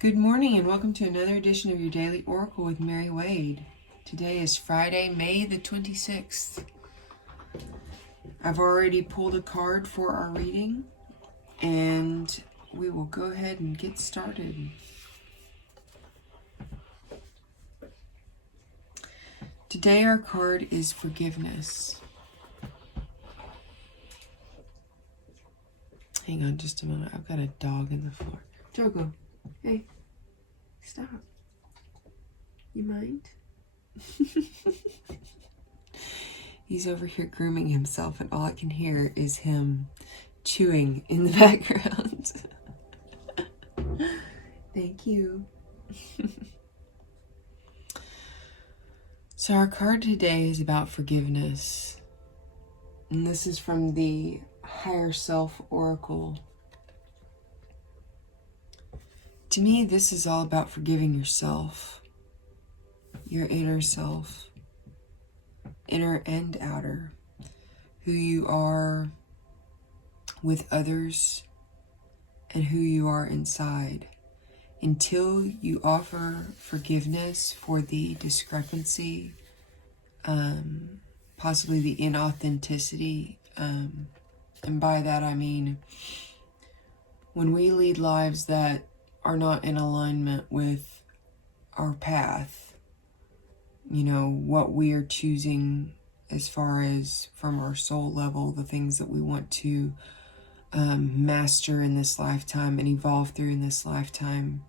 Good morning and welcome to another edition of your Daily Oracle with Mary Wade. Today is Friday, May the 26th. I've already pulled a card for our reading and we will go ahead and get started. Today our card is forgiveness. Hang on just a moment. I've got a dog in the floor. Jogo, hey, stop. You mind? He's over here grooming himself and all I can hear is him chewing in the background. Thank you. So our card today is about forgiveness. And this is from the Higher Self Oracle. To me, this is all about forgiving yourself, your inner self, inner and outer, who you are with others and who you are inside. Until you offer forgiveness for the discrepancy, possibly the inauthenticity, and by that I mean when we lead lives that are not in alignment with our path, you know, what we are choosing as far as from our soul level, the things that we want to master in this lifetime and evolve through in this lifetime.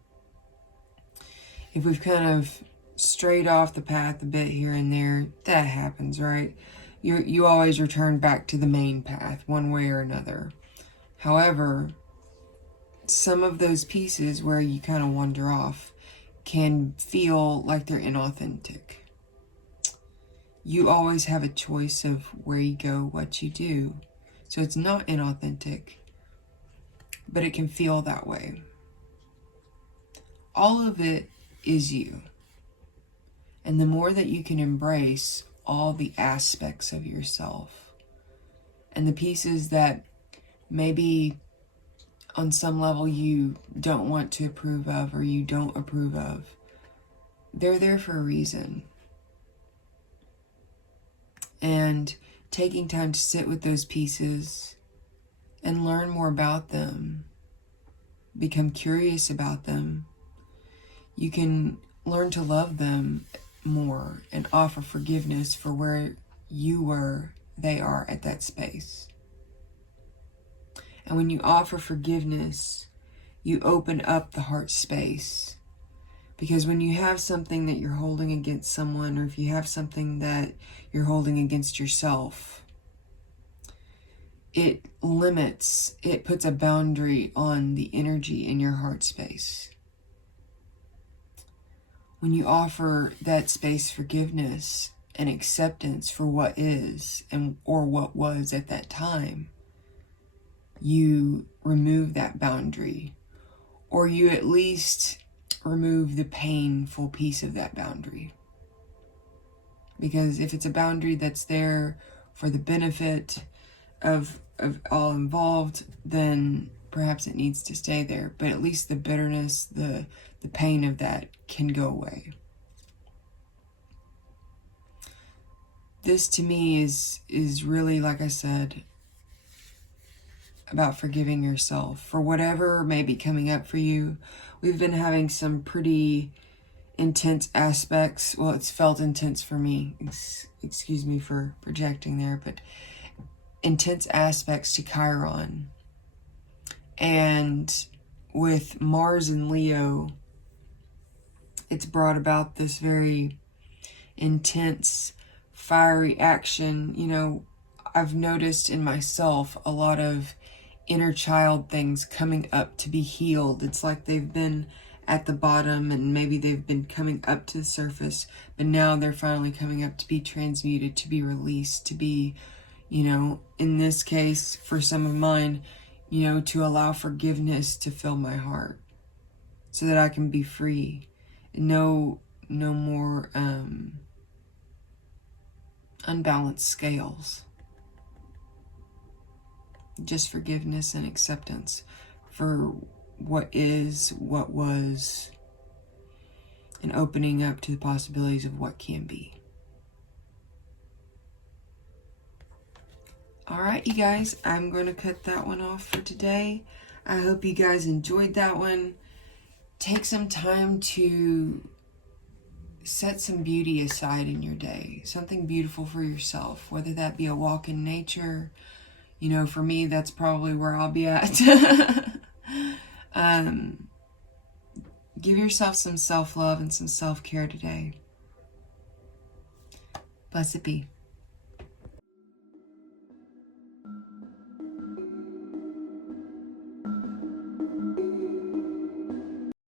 If we've kind of strayed off the path a bit here and there, that happens, right? You always return back to the main path, one way or another. However, some of those pieces where you kind of wander off can feel like they're inauthentic. You always have a choice of where you go, what you do. So it's not inauthentic, but it can feel that way. All of it is you. And the more that you can embrace all the aspects of yourself and the pieces that maybe on some level you don't want to approve of or you don't approve of, they're there for a reason. And taking time to sit with those pieces and learn more about them, become curious about them, you can learn to love them more and offer forgiveness for where you were, they are at that space. And when you offer forgiveness, you open up the heart space. Because when you have something that you're holding against someone, or if you have something that you're holding against yourself, it limits, it puts a boundary on the energy in your heart space. When you offer that space forgiveness and acceptance for what is and or what was at that time, you remove that boundary, or you at least remove the painful piece of that boundary. Because if it's a boundary that's there for the benefit of all involved, then perhaps it needs to stay there. But at least the bitterness, the pain of that can go away. This to me is really, like I said, about forgiving yourself for whatever may be coming up for you. We've been having some pretty intense aspects. Well, it's felt intense for me. Excuse me for projecting there, but intense aspects to Chiron. And with Mars and Leo, it's brought about this very intense, fiery action. You know, I've noticed in myself a lot of inner child things coming up to be healed. It's like they've been at the bottom and maybe they've been coming up to the surface, but now they're finally coming up to be transmuted, to be released, to be, you know, in this case, for some of mine, you know, to allow forgiveness to fill my heart so that I can be free. No more unbalanced scales. Just forgiveness and acceptance for what is, what was, and opening up to the possibilities of what can be. Alright, you guys, I'm going to cut that one off for today. I hope you guys enjoyed that one. Take some time to set some beauty aside in your day. Something beautiful for yourself, whether that be a walk in nature. You know, for me, that's probably where I'll be at. Give yourself some self-love and some self-care today. Blessed be.